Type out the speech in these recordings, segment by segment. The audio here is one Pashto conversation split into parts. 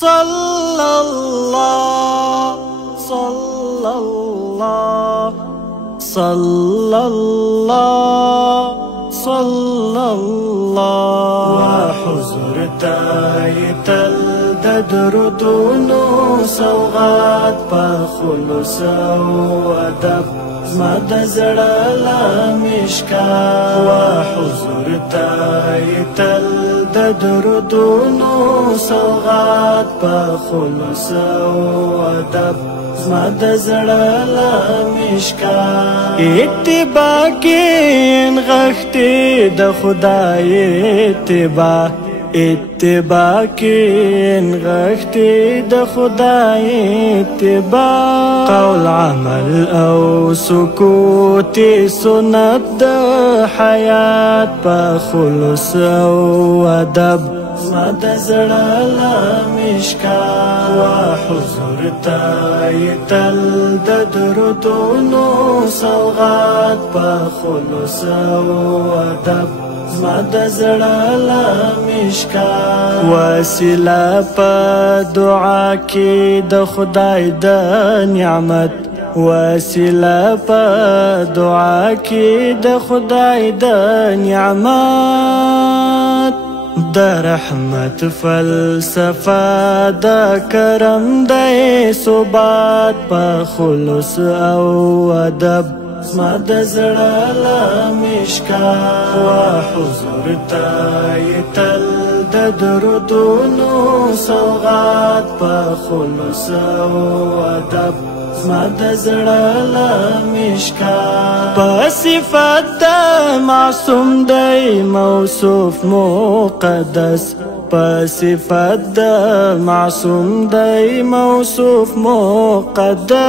صلى الله صلى الله صلى الله صلى الله وحضور تایت درودونو سوغات په خلوص او ادب زما د زړه لمشکا وحضور تایت درودونو سوغات په خلوص او ادب زما د زړه لمشکا اتباع کې غختې د خدای اتباع کې غختې د خدای اتباع قول عمل او سکوت سنت د حیات په خلوص او ادب زما د زړه لمشکا وحضور تایت د درودونو سوغات په خلوص او ادب زما د زړه لمشکا وسیله په دعا کې د خدای د نعمت وسیله په دعا کې د خدای د نعمت د رحمت فلسفه د کرم د ثبات په خلوص او ادب زما د زړه لمشکا وحضور تایت د درودونو سوغات په خلوص او ادب زما د زړه لمشکا په صفات د معصوم دی موصوف مقدس په صفات د معصوم دی موصوف مقدس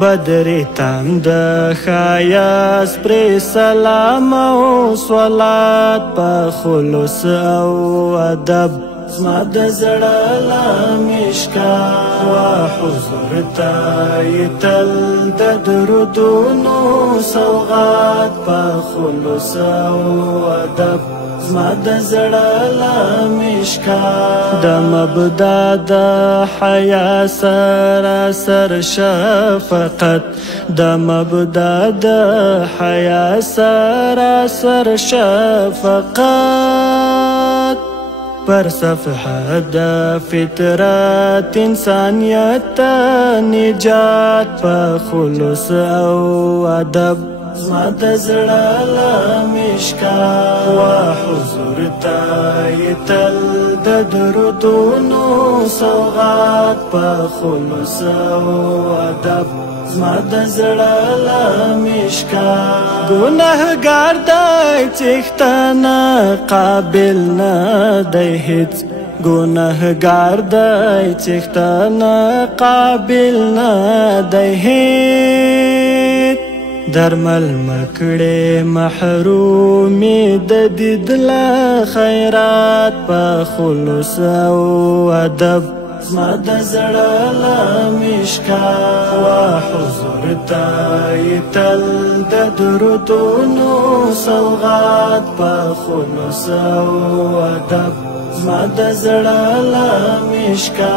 بدر تند خیاس پر سلام او صلات په خلوص او ادب زما د زړه لمشکا وحضور تایت د درودونو سوغات په خلوص او ادب زما د زړه لمشکا د مبدا د حیا سراسر شفقت د مبدا د حیا سراسر شفقت پر صفحه د فطرت انسانیت نجات په خلوص او ادب زما د زړه لمشکا وحضور تایت د درودونو سوغات په خلوص او ادب زما د زړه لمشکا ګناهګار دی څښتنه قابل نه دی هیڅ ګناهګار دی څښتنه قابل نه دی هیڅ درمل مکړې محرومي د دید له خیرات په خلوص او ادب زما د زړه لمشکا وحضور تایت د درودونو سوغات په خلوص او ادب زما د زړه لمشکا